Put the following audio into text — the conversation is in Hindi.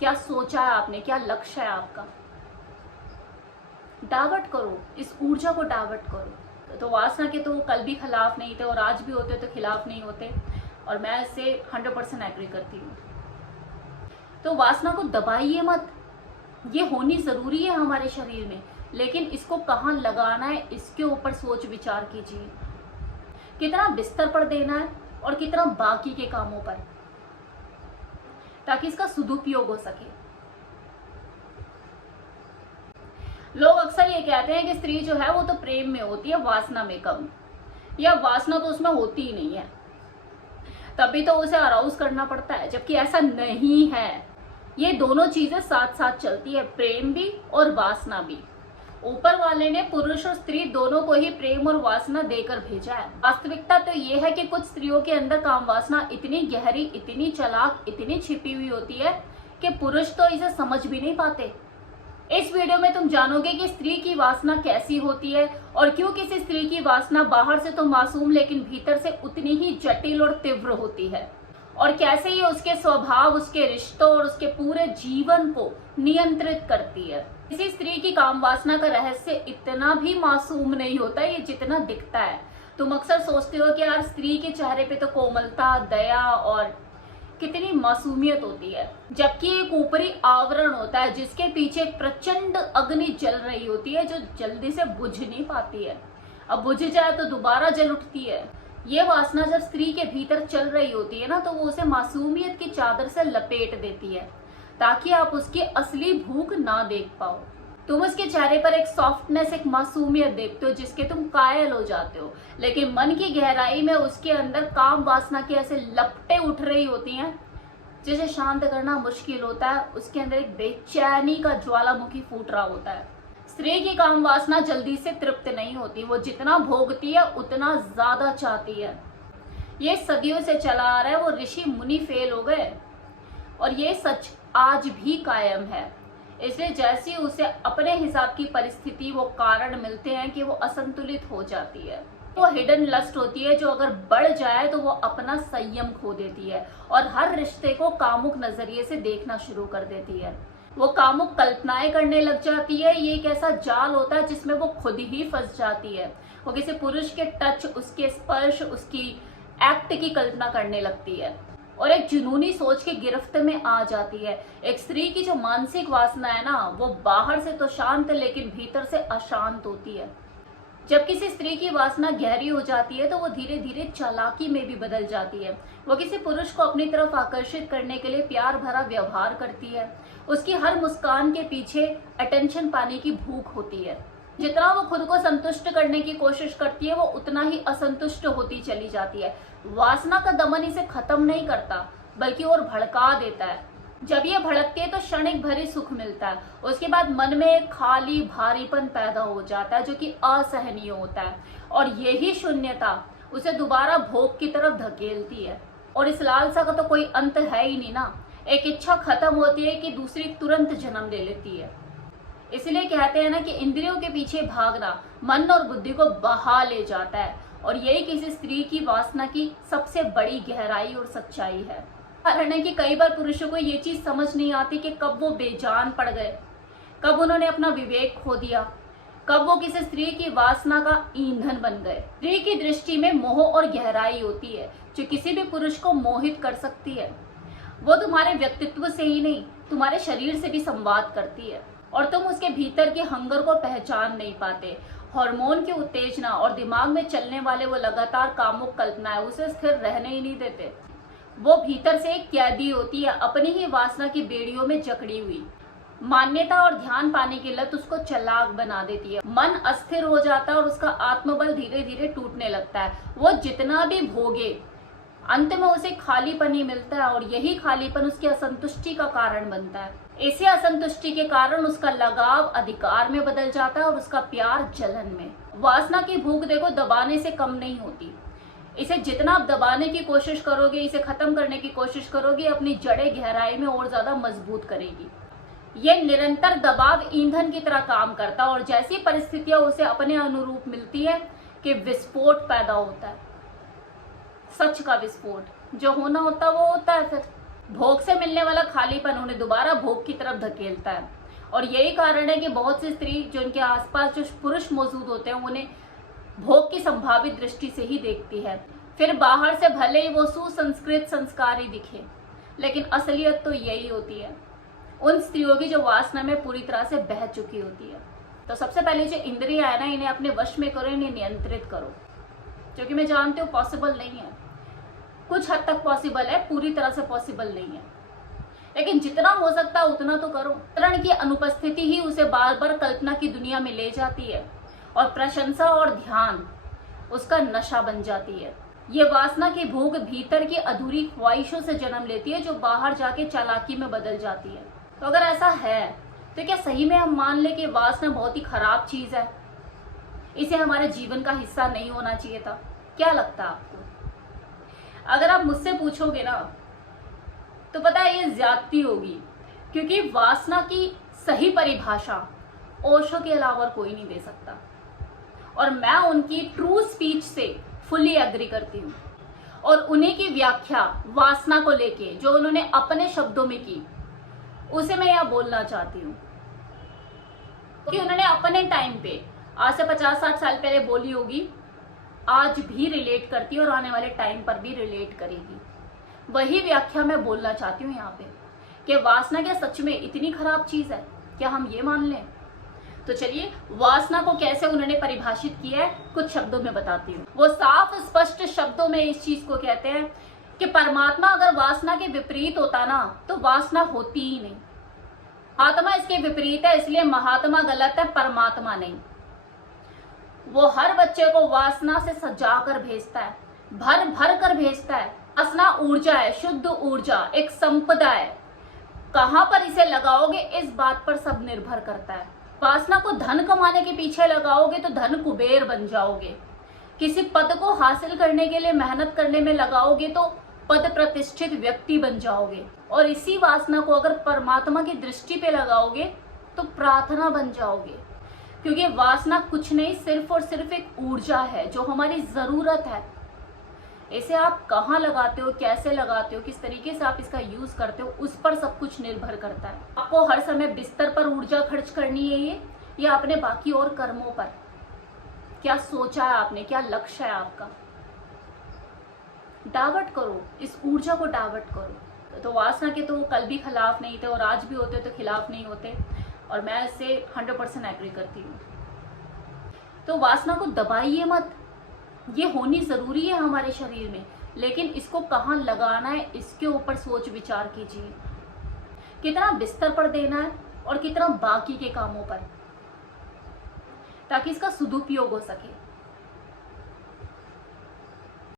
क्या सोचा है आपने, क्या लक्ष्य है आपका, डाइवर्ट करो, इस ऊर्जा को डाइवर्ट करो। तो वासना के तो कल भी खिलाफ नहीं थे और आज भी होते तो खिलाफ नहीं होते, और मैं इससे 100% एग्री करती हूँ। तो वासना को दबाइए मत, ये होनी जरूरी है हमारे शरीर में, लेकिन इसको कहाँ लगाना है इसके ऊपर सोच विचार कीजिए। कितना बिस्तर पर देना है और कितना बाकी के कामों पर, ताकि इसका सदुपयोग हो सके। लोग अक्सर ये कहते हैं कि स्त्री जो है वो तो प्रेम में होती है, वासना में कम, या वासना तो उसमें होती ही नहीं है, तभी तो उसे अराउज करना पड़ता है, जबकि ऐसा नहीं है। ये दोनों चीजें साथ साथ चलती है, प्रेम भी और वासना भी। ऊपर वाले ने पुरुष और स्त्री दोनों को ही प्रेम और वासना देकर भेजा है। वास्तविकता तो ये है कि कुछ स्त्रियों के अंदर काम वासना इतनी गहरी, इतनी चालाक, इतनी छिपी हुई होती है कि पुरुष तो इसे समझ भी नहीं पाते। इस वीडियो में तुम जानोगे कि स्त्री की वासना कैसी होती है और क्यों किसी स्त्री की वासना बाहर से तो मासूम लेकिन भीतर से उतनी ही जटिल और तीव्र होती है, और कैसे ये उसके स्वभाव, उसके रिश्तों और उसके पूरे जीवन को नियंत्रित करती है। किसी स्त्री की काम वासना का रहस्य इतना भी मासूम नहीं होता ये जितना दिखता है। तुम अक्सर सोचते हो कि यार स्त्री के चेहरे पे तो कोमलता, दया और कितनी मासूमियत होती है, जबकि एक ऊपरी आवरण होता है जिसके पीछे एक प्रचंड अग्नि जल रही होती है जो जल्दी से बुझ नहीं पाती है। अब बुझ जाए तो दोबारा जल उठती है। ये वासना जब स्त्री के भीतर चल रही होती है ना, तो वो उसे मासूमियत की चादर से लपेट देती है ताकि आप उसकी असली भूख ना देख पाओ। तुम उसके चेहरे पर एक सॉफ्टनेस, एक मासूमियत देखते हो जिसके तुम कायल हो जाते हो, लेकिन मन की गहराई में उसके अंदर काम वासना की ऐसे लपटें उठ रही होती हैं जिसे शांत करना मुश्किल होता है। उसके अंदर एक बेचैनी का ज्वालामुखी फूट रहा होता है। स्त्री की काम वासना जल्दी से तृप्त नहीं होती, वो जितना भोगती है उतना ज्यादा चाहती है। ये सदियों से चला आ रहा है, वो ऋषि मुनि फेल हो गए और ये सच आज भी कायम है। इसलिए जैसी उसे अपने हिसाब की परिस्थिति, वो कारण मिलते हैं कि वो असंतुलित हो जाती है। वो हिडन लस्ट होती है जो अगर बढ़ जाए तो वो अपना संयम खो देती है और हर रिश्ते को कामुक नजरिए से देखना शुरू कर देती है। वो कामुक कल्पनाएं करने लग जाती है। ये एक ऐसा जाल होता है जिसमें वो खुद ही फंस जाती है। वो किसी पुरुष के टच, उसके स्पर्श, उसकी एक्ट की कल्पना करने लगती है और एक जुनूनी सोच की गिरफ्त में आ जाती है। एक स्त्री की जो मानसिक वासना है ना, वो बाहर से तो शांत लेकिन भीतर से अशांत होती है। जब किसी स्त्री की वासना गहरी हो जाती है तो वो धीरे धीरे चालाकी में भी बदल जाती है। वो किसी पुरुष को अपनी तरफ आकर्षित करने के लिए प्यार भरा व्यवहार करती है। उसकी हर मुस्कान के पीछे अटेंशन पाने की भूख होती है। जितना वो खुद को संतुष्ट करने की कोशिश करती है वो उतना ही असंतुष्ट होती चली जाती है। वासना का दमन इसे खत्म नहीं करता बल्कि और भड़का देता है। जब ये भड़कती है तो क्षणिक भरी सुख मिलता है, उसके बाद मन में एक खाली भारीपन पैदा हो जाता है जो कि असहनीय होता है, और यही शून्यता उसे दोबारा भोग की तरफ धकेलती है। और इस लालसा का तो कोई अंत है ही नहीं ना। एक इच्छा खत्म होती है कि दूसरी तुरंत जन्म ले लेती है। इसलिए कहते हैं ना कि इंद्रियों के पीछे भागना मन और बुद्धि को बहा ले जाता है, और यही किसी स्त्री की वासना की सबसे बड़ी गहराई और सच्चाई है। कारण है कि कई बार पुरुषों को ये चीज समझ नहीं आती कि कब वो बेजान पड़ गए, कब उन्होंने अपना विवेक खो दिया, कब वो किसी स्त्री की वासना का ईंधन बन गए। स्त्री की दृष्टि में मोह और गहराई होती है जो किसी भी पुरुष को मोहित कर सकती है। वो तुम्हारे व्यक्तित्व से ही नहीं, तुम्हारे शरीर से भी संवाद करती है, और तुम उसके भीतर के हंगर को पहचान नहीं पाते। हार्मोन की उत्तेजना और दिमाग में चलने वाले वो लगातार कामुक कल्पनाएं उसे स्थिर रहने ही नहीं देते। वो भीतर से एक कैदी होती है, अपनी ही वासना की बेड़ियों में जकड़ी हुई। मान्यता और ध्यान पाने की लत उसको चालाक बना देती है। मन अस्थिर हो जाता है और उसका आत्मबल धीरे धीरे टूटने लगता है। वो जितना भी भोगे अंत में उसे खालीपन ही मिलता है, और यही खालीपन उसकी असंतुष्टि का कारण बनता है। इसी असंतुष्टि के कारण उसका लगाव अधिकार में बदल जाता है और उसका प्यार जलन में। वासना की भूख देखो दबाने से कम नहीं होती। इसे जितना आप दबाने की कोशिश करोगे, इसे खत्म करने की कोशिश करोगे, अपनी जड़ें गहराई में और ज्यादा मजबूत करेगी। ये निरंतर दबाव ईंधन की तरह काम करता है, और जैसी परिस्थितियां उसे अपने अनुरूप मिलती है कि विस्फोट पैदा होता है। सच का विस्फोट, जो होना होता है वो होता है। फिर भोग से मिलने वाला खालीपन उन्हें दोबारा भोग की तरफ धकेलता है। और यही कारण है कि बहुत सी स्त्री जो उनके आसपास जो पुरुष मौजूद होते हैं उन्हें भोग की संभावित दृष्टि से ही देखती है। फिर बाहर से भले ही वो सुसंस्कृत संस्कारी दिखे, लेकिन असलियत तो यही होती है उन स्त्रियों की जो वासना में पूरी तरह से बह चुकी होती है। तो सबसे पहले जो इंद्रियां है ना, इन्हें अपने वश में करो, इन्हें नियंत्रित करो, जो कि मैं जानती हूँ पॉसिबल नहीं है, कुछ हद तक पॉसिबल है, पूरी तरह से पॉसिबल नहीं है, लेकिन जितना हो सकता है उतना तो करो। नियंत्रण की अनुपस्थिति ही उसे बार बार कल्पना की दुनिया में ले जाती है और प्रशंसा और ध्यान उसका नशा बन जाती है। ये वासना की भूख भीतर की अधूरी ख्वाहिशों से जन्म लेती है जो बाहर जाके चालाकी में बदल जाती है। तो अगर ऐसा है तो क्या सही में हम मान ले कि वासना बहुत ही खराब चीज है, इसे हमारे जीवन का हिस्सा नहीं होना चाहिए था? क्या लगता है आपको? अगर आप मुझसे पूछोगे ना तो पता है ये ज्यादती होगी, क्योंकि वासना की सही परिभाषा ओशो के अलावा कोई नहीं दे सकता और मैं उनकी ट्रू स्पीच से फुल्ली एग्री करती हूँ। और उन्हीं की व्याख्या वासना को लेके जो उन्होंने अपने शब्दों में की उसे मैं यह बोलना चाहती हूँ कि उन्होंने अपने टाइम पे आज से 50-60 साल पहले बोली होगी, आज भी रिलेट करती है और आने वाले टाइम पर भी रिलेट करेगी। वही व्याख्या मैं बोलना चाहती हूँ यहाँ पे कि वासना क्या सच में इतनी खराब चीज है, क्या हम ये मान लें? तो चलिए वासना को कैसे उन्होंने परिभाषित किया है कुछ शब्दों में बताती हूँ। वो साफ स्पष्ट शब्दों में इस चीज को कहते हैं कि परमात्मा अगर वासना के विपरीत होता ना तो वासना होती ही नहीं। महात्मा इसके विपरीत है, इसलिए महात्मा गलत है, परमात्मा नहीं। वो हर बच्चे को वासना से सजा कर भेजता है, भर भर कर भेजता है। वासना ऊर्जा है, शुद्ध ऊर्जा, एक संपदा है। कहां पर इसे लगाओगे इस बात पर सब निर्भर करता है। वासना को धन कमाने के पीछे लगाओगे तो धन कुबेर बन जाओगे। किसी पद को हासिल करने के लिए मेहनत करने में लगाओगे तो पद प्रतिष्ठित व्यक्ति बन जाओगे। और इसी वासना को अगर परमात्मा की दृष्टि पे लगाओगे तो प्रार्थना बन जाओगे, क्योंकि वासना कुछ नहीं, सिर्फ और सिर्फ एक ऊर्जा है जो हमारी जरूरत है। इसे आप कहाँ लगाते हो, कैसे लगाते हो, किस तरीके से आप इसका यूज करते हो, उस पर सब कुछ निर्भर करता है। आपको हर समय बिस्तर पर ऊर्जा खर्च करनी है ये, या अपने बाकी और कर्मों पर? क्या सोचा है आपने, क्या लक्ष्य है आपका? डाइवर्ट करो, इस ऊर्जा को डाइवर्ट करो। तो वासना के तो कल भी खिलाफ नहीं थे और आज भी होते तो खिलाफ नहीं होते, और मैं इससे 100% एग्री करती हूँ। तो वासना को दबाइए मत, ये होनी जरूरी है हमारे शरीर में, लेकिन इसको कहाँ लगाना है इसके ऊपर सोच विचार कीजिए। कितना बिस्तर पर देना है और कितना बाकी के कामों पर, ताकि इसका सदुपयोग हो सके।